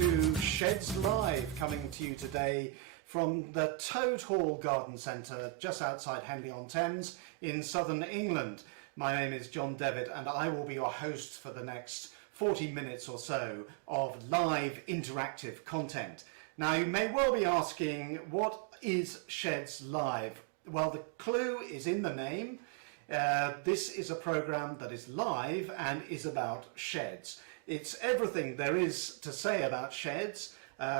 to Shedslive, coming to you today from the Toad Hall Garden Centre just outside Henley-on-Thames in southern England. My name is John Devitt and I will be your host for the next 40 minutes or so of live interactive content. Now you may well be asking, what is Shedslive? Well, the clue is in the name. This is a programme that is live and is about sheds. It's everything there is to say about sheds,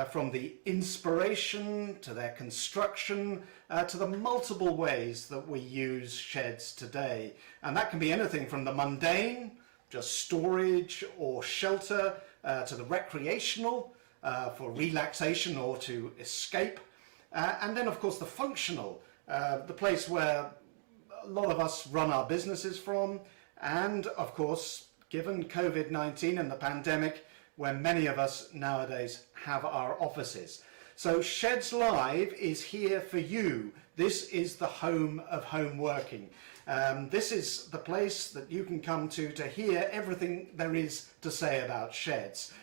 from the inspiration to their construction to the multiple ways that we use sheds today. And that can be anything from the mundane, just storage or shelter, to the recreational, for relaxation or to escape. And then of course the functional, the place where a lot of us run our businesses from, and of course given COVID-19 and the pandemic, where many of us nowadays have our offices. So Shedslive is here for you. This is the home of home working. This is the place that you can come to hear everything there is to say about sheds,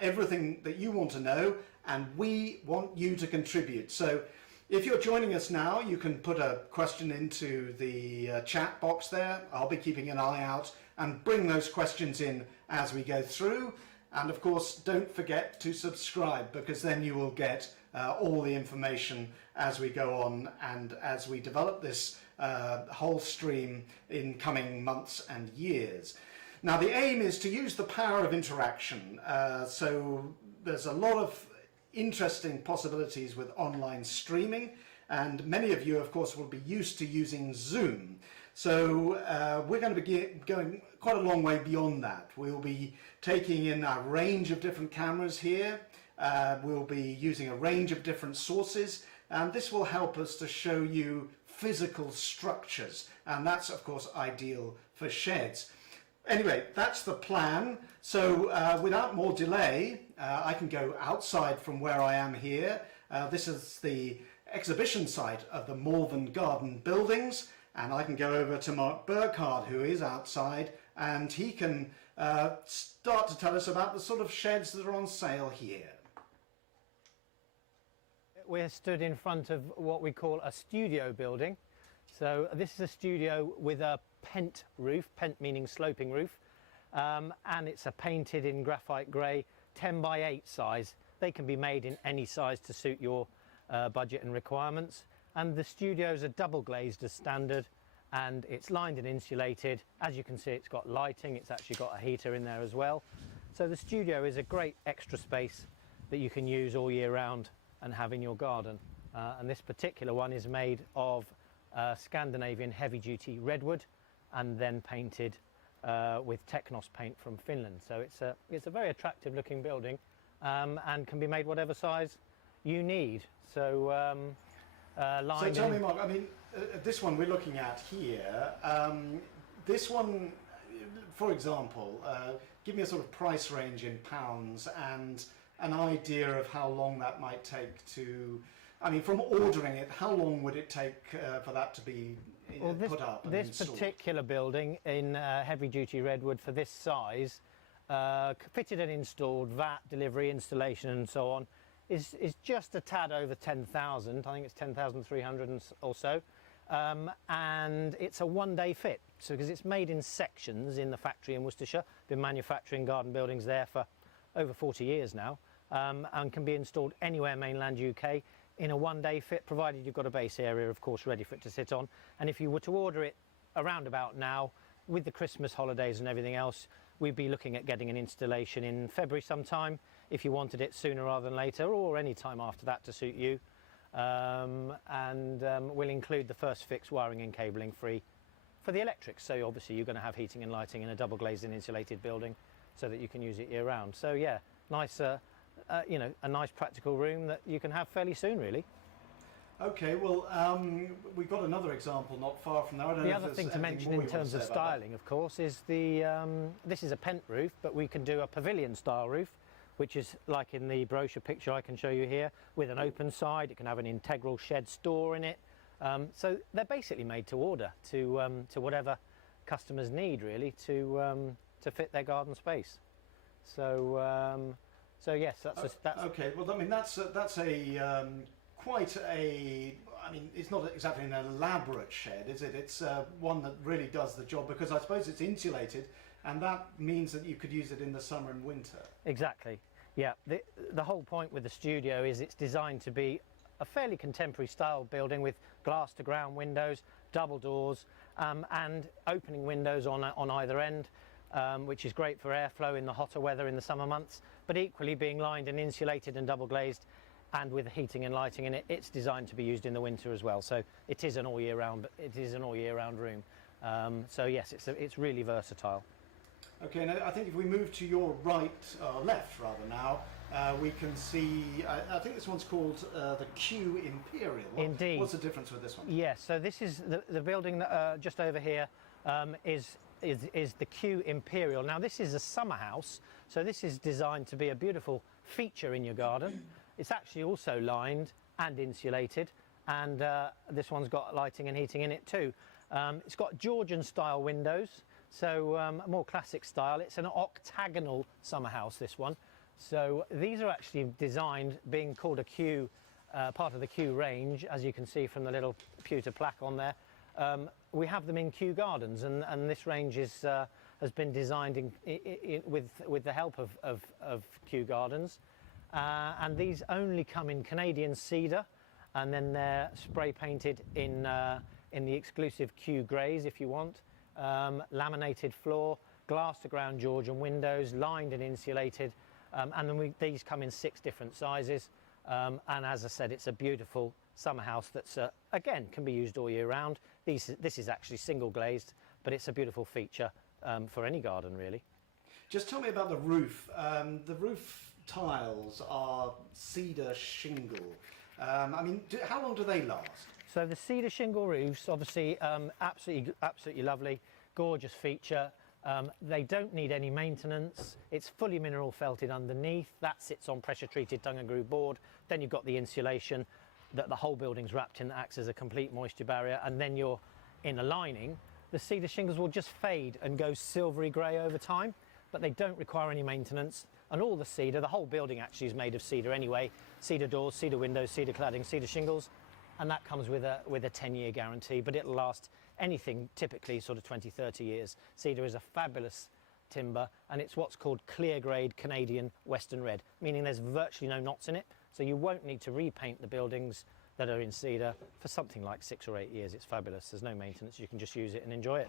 everything that you want to know, and we want you to contribute. So if you're joining us now, you can put a question into the chat box there. I'll be keeping an eye out and bring those questions in as we go through. And of course, don't forget to subscribe, because then you will get all the information as we go on and as we develop this whole stream in coming months and years. Now, the aim is to use the power of interaction. So there's a lot of interesting possibilities with online streaming, and many of you of course will be used to using Zoom. So we're going to be going quite a long way beyond that. We'll be taking in a range of different cameras here. We'll be using a range of different sources, and this will help us to show you physical structures, and that's of course ideal for sheds. Anyway, that's the plan. So without more delay, I can go outside from where I am here. This is the exhibition site of the Malvern Garden Buildings, and I can go over to Mark Burkhardt, who is outside, and he can start to tell us about the sort of sheds that are on sale here. We're stood in front of what we call a studio building. So this is a studio with a pent roof, pent meaning sloping roof, and it's a painted in graphite grey 10 by 8 size. They can be made in any size to suit your budget and requirements. And the studios are double glazed as standard, and it's lined and insulated. As you can see, it's got lighting, it's actually got a heater in there as well. So the studio is a great extra space that you can use all year round and have in your garden. And this particular one is made of Scandinavian heavy-duty redwood and then painted with Technos paint from Finland. So it's a very attractive looking building, and can be made whatever size you need. So so tell me, Mark, I mean, this one we're looking at here, this one, for example, give me a sort of price range in pounds and an idea of how long that might take to, I mean, from ordering it, how long would it take for that to be put up and this installed? Particular building in heavy-duty redwood for this size, fitted and installed, VAT, delivery, installation and so on, is just a tad over 10,000. I think it's 10,300 or so. And it's a one-day fit, so because it's made in sections in the factory in Worcestershire. Been manufacturing garden buildings there for over 40 years now, and can be installed anywhere mainland UK in a one-day fit, provided you've got a base area, of course, ready for it to sit on. And if you were to order it around about now, with the Christmas holidays and everything else, we'd be looking at getting an installation in February sometime, if you wanted it sooner rather than later, or any time after that to suit you. We'll include the first fix wiring and cabling free for the electrics. So obviously you're going to have heating and lighting in a double glazed and insulated building so that you can use it year round. So yeah, nice, you know, a nice practical room that you can have fairly soon, really. Okay, well, we've got another example not far from there. I don't know the other thing to mention in terms of styling, of course, is the this is a pent roof, but we can do a pavilion style roof, which is like in the brochure picture I can show you here, with an open side. It can have an integral shed store in it. So they're basically made to order, to whatever customers need, really, to fit their garden space. So So yes, that's okay. Well, I mean that's quite a. I mean, it's not exactly an elaborate shed, is it? It's one that really does the job, because I suppose it's insulated, and that means that you could use it in the summer and winter. exactly. Yeah, the whole point with the studio is it's designed to be a fairly contemporary style building with glass to ground windows, double doors, and opening windows on either end, which is great for airflow in the hotter weather in the summer months, but equally being lined and insulated and double glazed, and with heating and lighting in it, it's designed to be used in the winter as well. So it is an all year round room. So yes, it's really versatile. Okay, now I think if we move to your right, left rather now, we can see, I think this one's called the Q Imperial. Indeed. What's the difference with this one? Yes, so this is the building that just over here is the Q Imperial. Now this is a summer house, so this is designed to be a beautiful feature in your garden. It's actually also lined and insulated, and this one's got lighting and heating in it too. It's got Georgian style windows, so a more classic style. It's an octagonal summer house, this one. So these are actually designed, being called a Q, part of the Q range, as you can see from the little pewter plaque on there. We have them in Kew Gardens, and this range is, has been designed with the help of Kew Gardens. And these only come in Canadian cedar, and then they're spray painted in the exclusive Kew Greys if you want. Laminated floor, glass to ground Georgian windows, lined and insulated, and then these come in 6 different sizes. And as I said, it's a beautiful summer house that's again can be used all year round. This is actually single glazed, but it's a beautiful feature for any garden really. Just tell me about the roof. The roof tiles are cedar shingle. I mean, how long do they last? So the cedar shingle roofs, obviously, absolutely lovely, gorgeous feature. They don't need any maintenance. It's fully mineral felted underneath. That sits on pressure treated tongue and groove board. Then you've got the insulation that the whole building's wrapped in, that acts as a complete moisture barrier. And then you're in a lining. The cedar shingles will just fade and go silvery grey over time, but they don't require any maintenance. And all the cedar, the whole building actually is made of cedar anyway. Cedar doors, cedar windows, cedar cladding, cedar shingles. And that comes with a 10-year guarantee, but it'll last anything typically sort of 20, 30 years. Cedar is a fabulous timber, and it's what's called clear grade Canadian Western Red, meaning there's virtually no knots in it, so you won't need to repaint the buildings that are in cedar for something like 6 or 8 years. It's fabulous. There's no maintenance. You can just use it and enjoy it.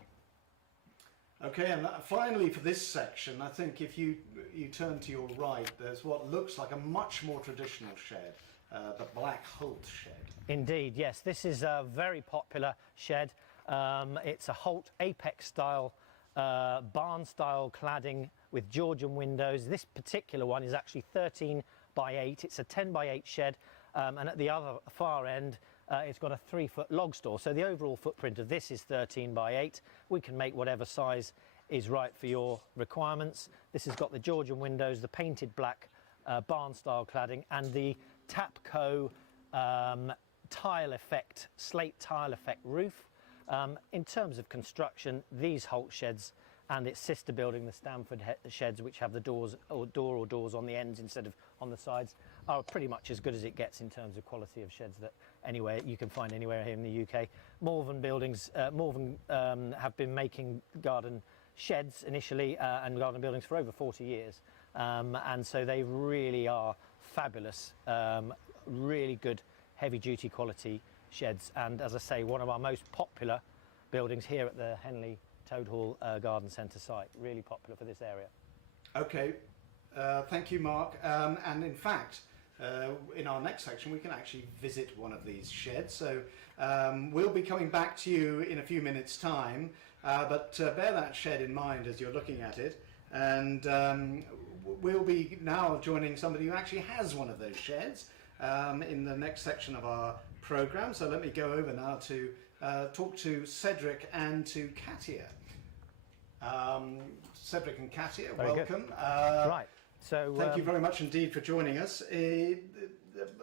Okay, and finally for this section, I think if you turn to your right, there's what looks like a much more traditional shed, the black Halt Shed. Indeed, yes. This is a very popular shed. It's a Halt Apex style, barn style cladding with Georgian windows. This particular one is actually 13 by 8. It's a 10 by 8 shed, and at the other far end, it's got a 3-foot log store. So the overall footprint of this is 13 by 8. We can make whatever size is right for your requirements. This has got the Georgian windows, the painted black barn style cladding, and the Tapco tile effect, slate tile effect roof. In terms of construction, these Halt sheds and its sister building, the Stamford sheds, which have the doors or doors on the ends instead of on the sides, are pretty much as good as it gets in terms of quality of sheds that anywhere you can find anywhere here in the UK. Malvern Buildings, have been making garden sheds initially and garden buildings for over 40 years, and so they really are fabulous, really good heavy-duty quality sheds. And as I say, one of our most popular buildings here at the Henley-on-Thames Garden Centre site. Really popular for this area. Okay, thank you, Mark. And in fact, in our next section, we can actually visit one of these sheds. So we'll be coming back to you in a few minutes' time, but bear that shed in mind as you're looking at it. And we'll be now joining somebody who actually has one of those sheds in the next section of our programme. So let me go over now to talk to Cedric and to Katya. Cedric and Katya, welcome. Right. So thank you very much indeed for joining us.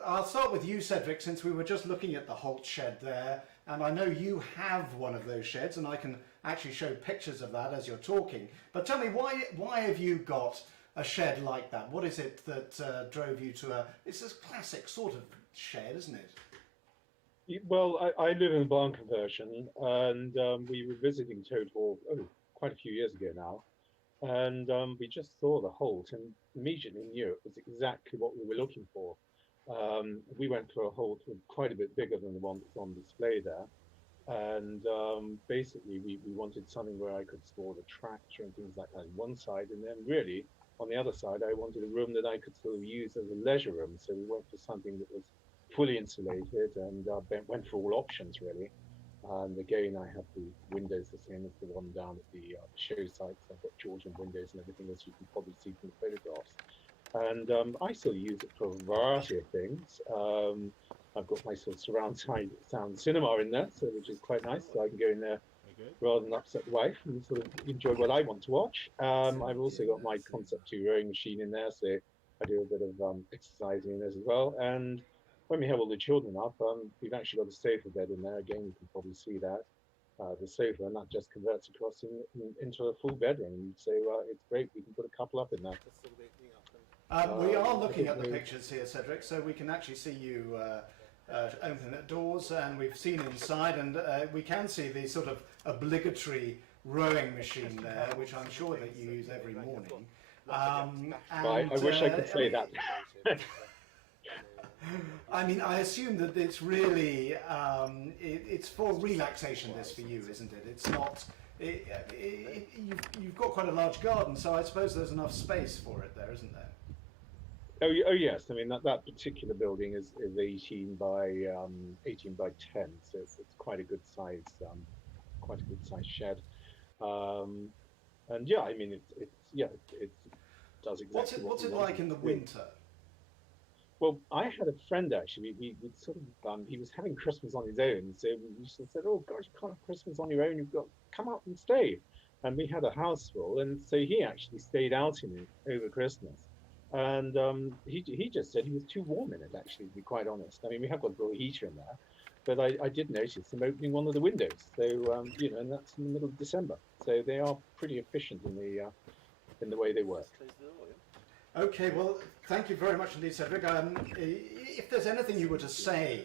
I'll start with you, Cedric, since we were just looking at the Halt Shed there, and I know you have one of those sheds, and I can actually show pictures of that as you're talking. But tell me, why have you got a shed like that? What is it that drove you to it's a classic sort of shed, isn't it? Well, I live in a barn conversion, and we were visiting Toad Hall quite a few years ago now, and we just saw the Holt and immediately knew it was exactly what we were looking for. We went for a Holt quite a bit bigger than the one that's on display there, and basically we wanted something where I could store the tractor and things like that on one side, and then really on the other side I wanted a room that I could sort of use as a leisure room. So we went for something that was fully insulated and went for all options really. And again, I have the windows the same as the one down at the show sites. I've got Georgian windows and everything, as you can probably see from the photographs. And I still use it for a variety of things. I've got my sort of surround sound cinema in there, so which is quite nice. So I can go in there rather than upset the wife and sort of enjoy what I want to watch. I've also got my Concept 2 rowing machine in there, so I do a bit of exercising in there as well. And when we have all the children up, we've actually got a sofa bed in there. Again, you can probably see that, the sofa, and that just converts across into a full bedroom. So it's great. We can put a couple up in there. We are looking at the pictures here, Cedric, so we can actually see you open the doors, and we've seen inside, and we can see the sort of obligatory rowing machine there, which I'm sure that you use every morning. Right, I wish I could say that. I mean, I assume that it's really, it's for relaxation, this for you, isn't it? It's not, you've got quite a large garden, so I suppose there's enough space for it there, isn't there? Oh yes, I mean that particular building is 18 by 10, so it's quite a good size, shed. And yeah, I mean it does exactly. What's it like in the winter? Well, I had a friend actually. We sort of he was having Christmas on his own, so we sort of said, "Oh gosh, you can't have Christmas on your own. You've got to come out and stay." And we had a house full, and so he actually stayed out in it over Christmas. And he just said he was too warm in it. Actually, to be quite honest, I mean, we have got a little heater in there, but I did notice him opening one of the windows. So you know, and that's in the middle of December. So they are pretty efficient in the way they work. Okay, well, thank you very much indeed, Cedric. If there's anything you were to say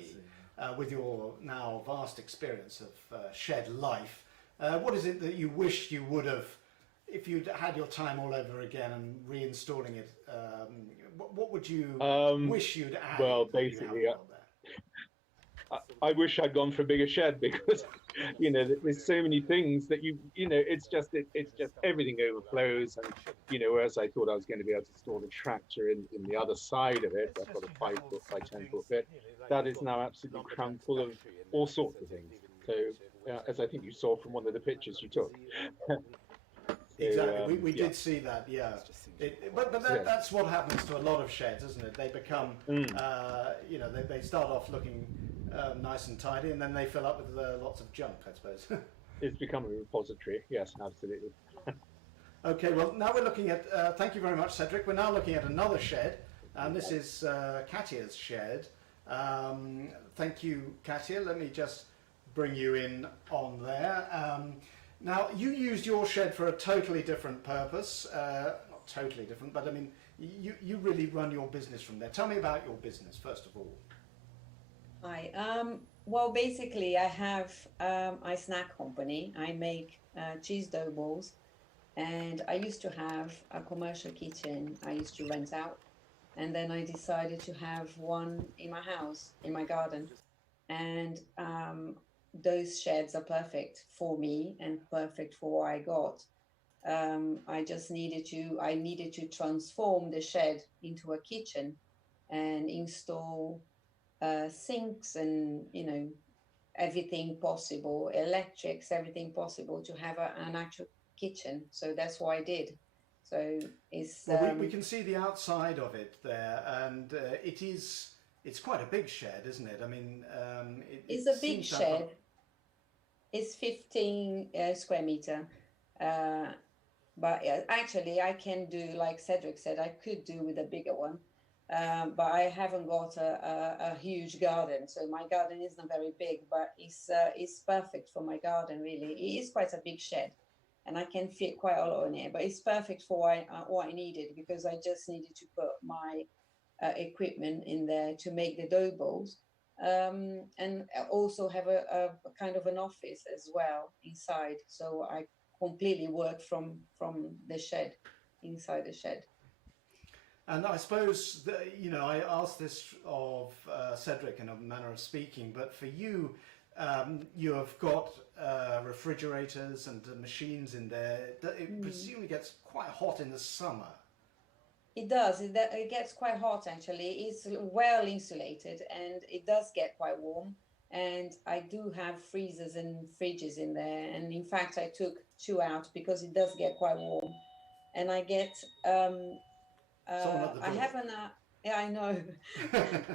with your now vast experience of shed life, what is it that you wish you would have, if you'd had your time all over again and reinstalling it, what would you wish you'd add? Well, basically, I wish I'd gone for a bigger shed, because you know there's so many things that you know it's just everything overflows, and you know, whereas I thought I was going to be able to store the tractor in the other side of it, I've got a 5 foot by 10 foot bit that is now absolutely crammed full of all sorts of things. So as I think you saw from one of the pictures you took. Exactly, we did see that, yeah. But that's what happens to a lot of sheds, isn't it? They become, you know, they start off looking nice and tidy, and then they fill up with lots of junk, I suppose. It's become a repository, yes, absolutely. Okay, well, now we're looking at, thank you very much, Cedric. We're now looking at another shed, and this is Katys Shed. Thank you, Katya. Let me just bring you in on there. Now, you used your shed for a totally different purpose. Not totally different, but I mean, you really run your business from there. Tell me about your business, first of all. Hi. Well, basically, I have a snack company. I make cheese dough balls, and I used to have a commercial kitchen I used to rent out, and then I decided to have one in my house, in my garden, and those sheds are perfect for me and perfect for what I got. I needed to transform the shed into a kitchen and install sinks and, you know, everything possible, electrics, everything possible to have an actual kitchen. So that's what I did. So it's... Well, we can see the outside of it there, and it's quite a big shed, isn't it? I mean, it's a big shed. It's 15 square meter. But actually, I can do, like Cedric said, I could do with a bigger one. But I haven't got a huge garden, so my garden isn't very big, but it's perfect for my garden, really. It is quite a big shed. and I can fit quite a lot in it. But it's perfect for what I needed, because I just needed to put my equipment in there to make the dough balls, and also have a kind of an office as well inside. So I completely work from the shed, inside the shed. And I suppose that, you know, I asked this of Cedric in a manner of speaking, but for you, you have got refrigerators and machines in there. It presumably gets quite hot in the summer. It does. It gets quite hot, actually. It's well insulated, and it does get quite warm. And I do have freezers and fridges in there. And in fact, I took 2 out because it does get quite warm. And I get Someone at the door. I have an yeah, I know.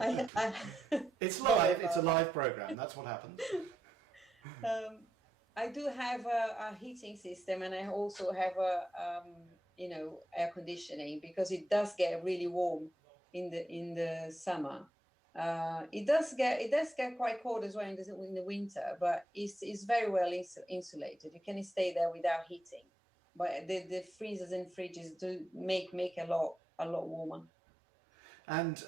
I It's live. It's a live program. That's what happens. I do have a heating system, and I also have a you know, air conditioning, because it does get really warm in the summer. It does get quite cold as well in the winter, but it's very well insulated. You can stay there without heating, but the freezers and fridges do make a lot warmer. And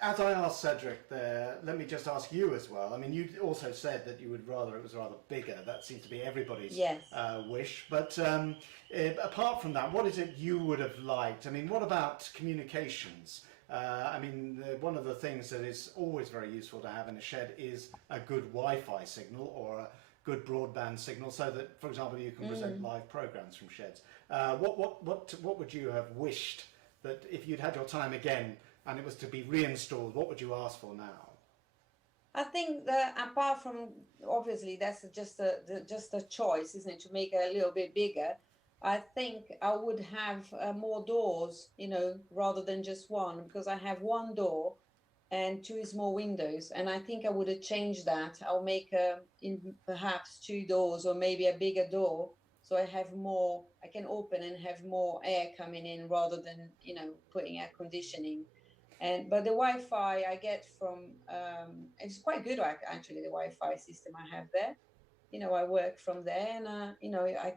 as I asked Cedric there, let me just ask you as well. I mean, you also said that you would rather it was rather bigger. That seems to be everybody's wish. But apart from that, what is it you would have liked? I mean, what about communications? I mean, one of the things that is always very useful to have in a shed is a good Wi-Fi signal or a good broadband signal, so that, for example, you can present live programs from sheds. What would you have wished that if you'd had your time again and it was to be reinstalled, what would you ask for now? I think that apart from, obviously that's just a choice, isn't it, to make it a little bit bigger. I think I would have more doors, you know, rather than just one, because I have one door and 2 small windows, and I think I would have changed that. I'll make perhaps 2 doors, or maybe a bigger door, so I have more. I can open and have more air coming in, rather than, you know, putting air conditioning. But the Wi-Fi I get from it's quite good, actually, the Wi-Fi system I have there. You know, I work from there, and you know, I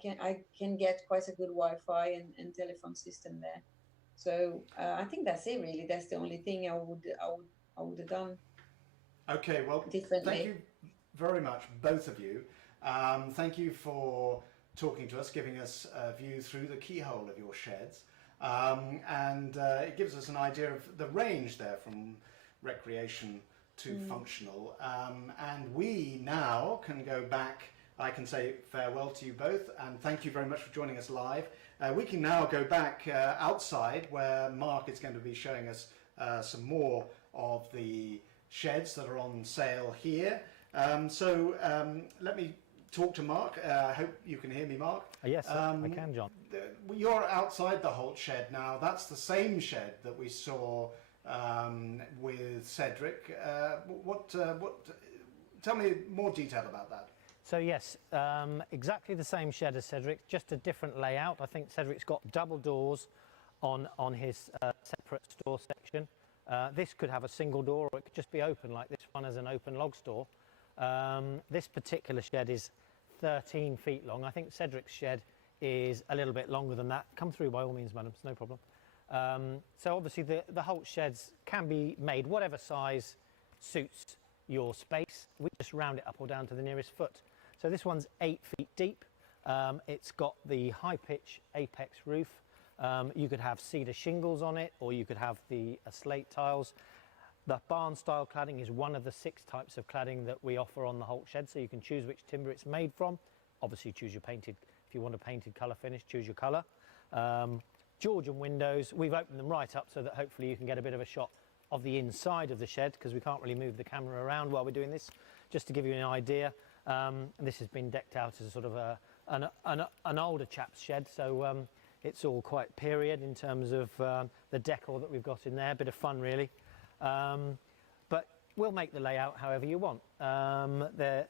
can get quite a good Wi-Fi and telephone system there. So I think that's it, really. That's the only thing I would have done. Okay, well, differently. Thank you very much, both of you. Thank you for talking to us, giving us a view through the keyhole of your sheds. And it gives us an idea of the range there from recreation to functional. And we now can go back. I can say farewell to you both, and thank you very much for joining us live. We can now go back outside, where Mark is going to be showing us some more of the sheds that are on sale here. So let me talk to Mark. I hope you can hear me, Mark. Yes, I can, John. You're outside the Halt Shed now. That's the same shed that we saw with Cedric. Tell me more detail about that. So yes, exactly the same shed as Cedric, just a different layout. I think Cedric's got double doors on his separate store section. This could have a single door, or it could just be open like this one as an open log store. This particular shed is 13 feet long. I think Cedric's shed is a little bit longer than that. Come through by all means, madam, it's no problem. So obviously the Halt sheds can be made whatever size suits your space. We just round it up or down to the nearest foot. So this one's 8 feet deep. It's got the high pitch apex roof. You could have cedar shingles on it, or you could have the slate tiles. The barn style cladding is one of the 6 types of cladding that we offer on the Halt shed, so you can choose which timber it's made from. Obviously choose your painted, if you want a painted colour finish, choose your colour. Georgian windows, we've opened them right up so that hopefully you can get a bit of a shot of the inside of the shed, because we can't really move the camera around while we're doing this. Just to give you an idea, this has been decked out as a sort of an older chap's shed, so it's all quite period in terms of the decor that we've got in there. A bit of fun, really. But we'll make the layout however you want. The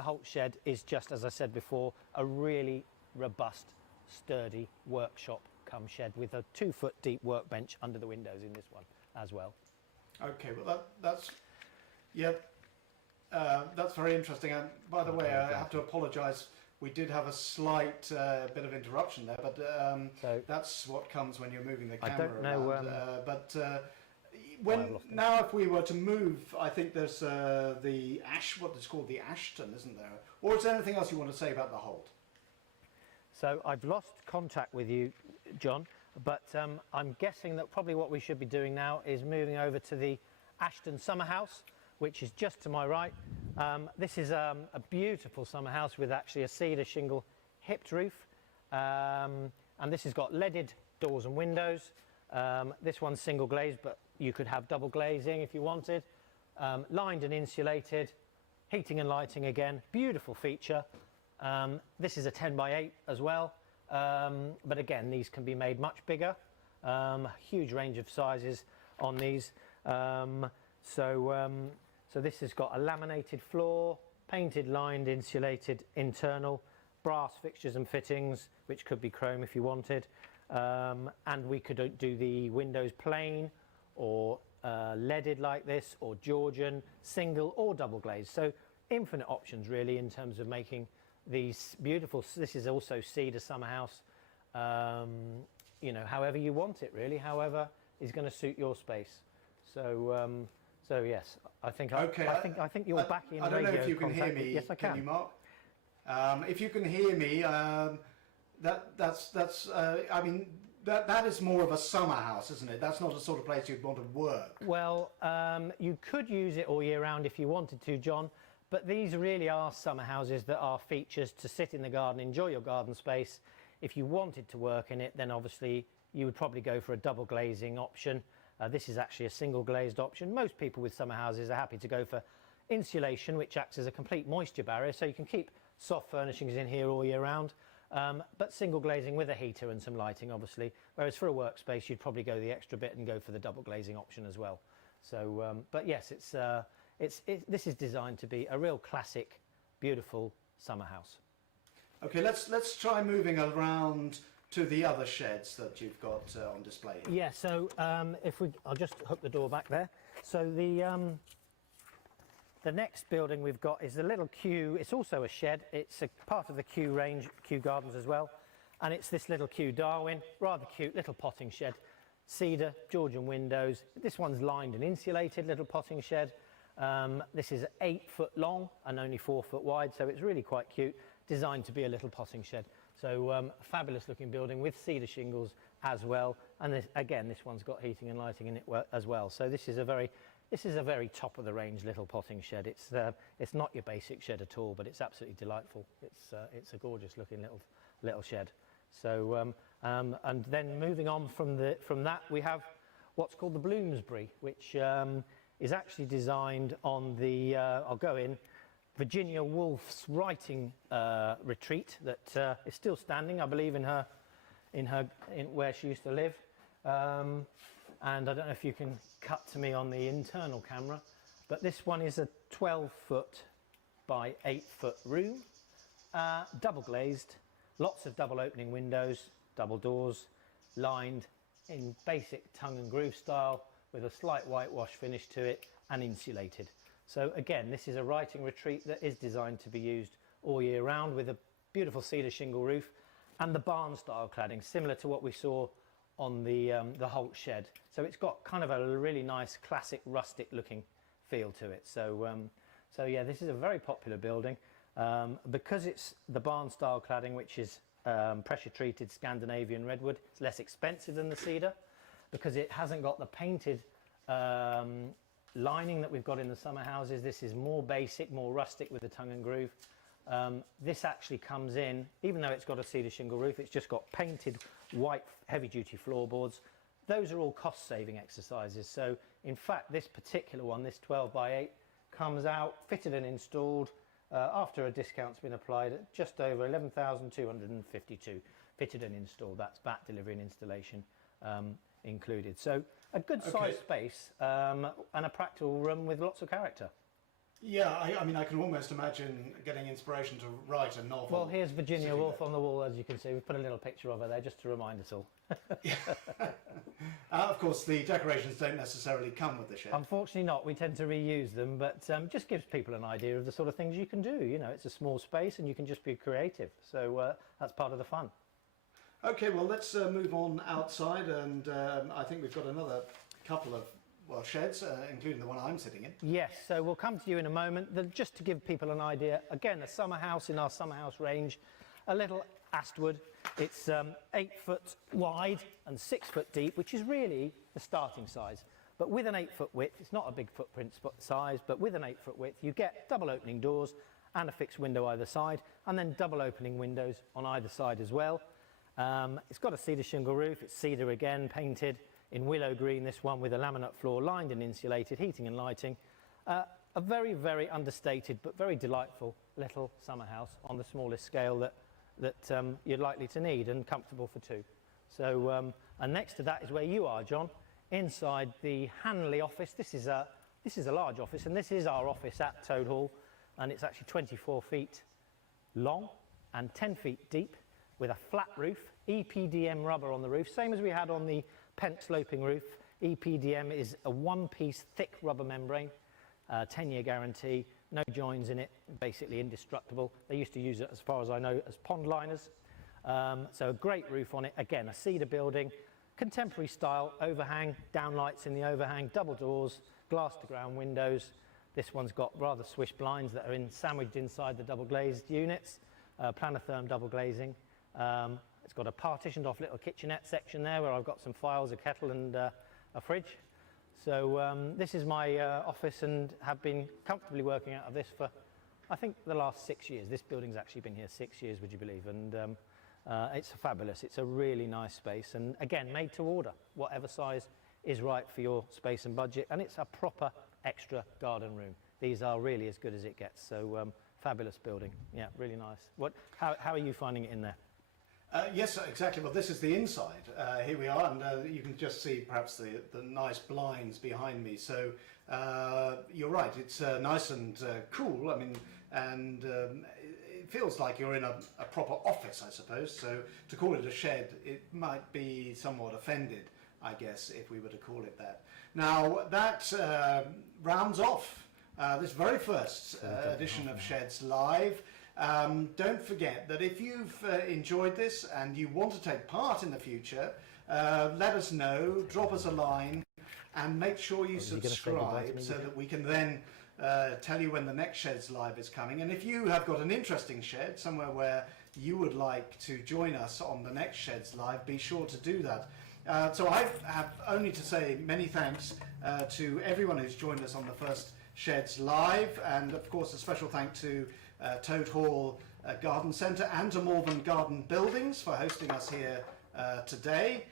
Halt shed is just, as I said before, a really robust, sturdy workshop come shed with a 2 foot deep workbench under the windows in this one as well. Okay, well that's very interesting. And by the way, I have to apologise We did have a slight bit of interruption there, but So that's what comes when you're moving the I camera don't know, around. I've lost it. Now if we were to move, I think there's what is called the Ashton, isn't there? Or is there anything else you want to say about the Halt? So I've lost contact with you, John, but I'm guessing that probably what we should be doing now is moving over to the Ashton summer house, which is just to my right. This is a beautiful summer house with actually a cedar shingle hipped roof, and this has got leaded doors and windows. This one's single glazed, but you could have double glazing if you wanted. Lined and insulated, heating and lighting again, beautiful feature. This is a 10 by 8 as well, but again these can be made much bigger. Huge range of sizes on these. So this has got a laminated floor, painted, lined, insulated internal, brass fixtures and fittings, which could be chrome if you wanted, and we could do the windows plain or leaded like this, or Georgian, single or double glazed. So infinite options really in terms of making these beautiful. This is also cedar summer house, you know, however you want it really, however is going to suit your space. So so yes, I think Okay, I think you're back in I don't know radio if you can hear contact. me. Yes, I can. Can you, Mark? If you can hear me, that's I mean, that is more of a summer house, isn't it? That's not a sort of place you'd want to work. Well, you could use it all year round if you wanted to, John, but these really are summer houses that are features to sit in the garden, enjoy your garden space. If you wanted to work in it, then obviously you would probably go for a double glazing option. This is actually a single glazed option. Most people with summer houses are happy to go for insulation, which acts as a complete moisture barrier, so you can keep soft furnishings in here all year round. But single glazing with a heater and some lighting, obviously. Whereas for a workspace, you'd probably go the extra bit and go for the double glazing option as well. So, but yes, this is designed to be a real classic, beautiful summer house. Okay, let's try moving around to the other sheds that you've got on display here. Yeah. So I'll just hook the door back there. So the next building we've got is the little Kew. It's also a shed. It's a part of the Kew range, Kew Gardens as well. And it's this little Kew Darwin, rather cute little potting shed. Cedar, Georgian windows. This one's lined and insulated, little potting shed. This is 8 foot long and only 4 foot wide, so it's really quite cute. Designed to be a little potting shed. So fabulous looking building with cedar shingles as well. And this one's got heating and lighting in it as well. So this is a very top of the range little potting shed. It's not your basic shed at all, but it's absolutely delightful. It's a gorgeous looking little shed. So and then moving on from that, we have what's called the Bloomsbury, which is actually designed on the I'll go in Virginia Woolf's writing retreat that is still standing, I believe, in where she used to live. And I don't know if you can cut to me on the internal camera, but this one is a 12-foot by 8-foot room, double glazed, lots of double opening windows, double doors, lined in basic tongue and groove style with a slight whitewash finish to it and insulated. So again, this is a writing retreat that is designed to be used all year round with a beautiful cedar shingle roof and the barn style cladding, similar to what we saw on the Halt Shed. So it's got kind of a really nice classic rustic looking feel to it. So so yeah, this is a very popular building because it's the barn style cladding, which is pressure treated Scandinavian redwood. It's less expensive than the cedar because it hasn't got the painted lining that we've got in the summer houses. This is more basic, more rustic with the tongue and groove. This actually comes in, even though it's got a cedar shingle roof, it's just got painted white heavy duty floorboards. Those are all cost saving exercises. So in fact, this particular one, this 12 by 8, comes out fitted and installed after a discount's been applied at just over 11,252 fitted and installed. That's VAT delivery and installation included. So a good sized space and a practical room with lots of character. Yeah, I mean, I can almost imagine getting inspiration to write a novel. Well, here's Virginia sitting Woolf there. on the wall, as you can see. We've put a little picture of her there just to remind us all. Of course, the decorations don't necessarily come with the shed. Unfortunately not, we tend to reuse them, but just gives people an idea of the sort of things you can do. You know, it's a small space and you can just be creative. So that's part of the fun. Okay, well, let's move on outside, and I think we've got another couple of, well, sheds, including the one I'm sitting in. Yes, so we'll come to you in a moment. Just to give people an idea, again, a summer house in our summer house range, a little Astwood. It's 8 foot wide and 6 foot deep, which is really the starting size. But with an 8 foot width, it's not a big footprint size, but with an 8 foot width, you get double opening doors and a fixed window either side, and then double opening windows on either side as well. It's got a cedar shingle roof. It's cedar again, painted in willow green, this one with a laminate floor, lined and insulated, heating and lighting. A very, very understated but very delightful little summer house on the smallest scale that you're likely to need, and comfortable for two. So, and next to that is where you are, John, inside the Henley office. This is a large office, and this is our office at Toad Hall, and it's actually 24 feet long and 10 feet deep, with a flat roof, EPDM rubber on the roof, same as we had on the Pent sloping roof. EPDM is a one-piece thick rubber membrane, 10-year guarantee, no joins in it, basically indestructible. They used to use it, as far as I know, as pond liners. So a great roof on it. Again, a cedar building, contemporary style, overhang, downlights in the overhang, double doors, glass to ground windows. This one's got rather swish blinds that are sandwiched inside the double glazed units, planotherm double glazing. It's got a partitioned off little kitchenette section there where I've got some files, a kettle and a fridge. So this is my office, and have been comfortably working out of this for, I think, the last 6 years. This building's actually been here 6 years, would you believe? And it's fabulous. It's a really nice space, and again, made to order, whatever size is right for your space and budget. And it's a proper extra garden room. These are really as good as it gets. So fabulous building. Yeah, really nice. How are you finding it in there? Yes, exactly. Well, this is the inside. Here we are, and you can just see perhaps the nice blinds behind me. So you're right, it's nice and cool. I mean, and it feels like you're in a proper office, I suppose. So to call it a shed, it might be somewhat offended, I guess, if we were to call it that. Now, that rounds off this very first edition of Shedslive. Don't forget that if you've enjoyed this and you want to take part in the future, let us know, drop us a line, and make sure you subscribe so that we can then tell you when the next Shedslive is coming. And if you have got an interesting shed, somewhere where you would like to join us on the next Shedslive, be sure to do that. So I have only to say many thanks to everyone who's joined us on the first Shedslive, and of course a special thank to Toad Hall Garden Centre and to Malvern Garden Buildings for hosting us here today.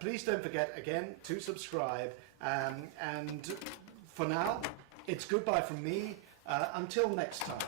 Please don't forget again to subscribe, and for now it's goodbye from me until next time.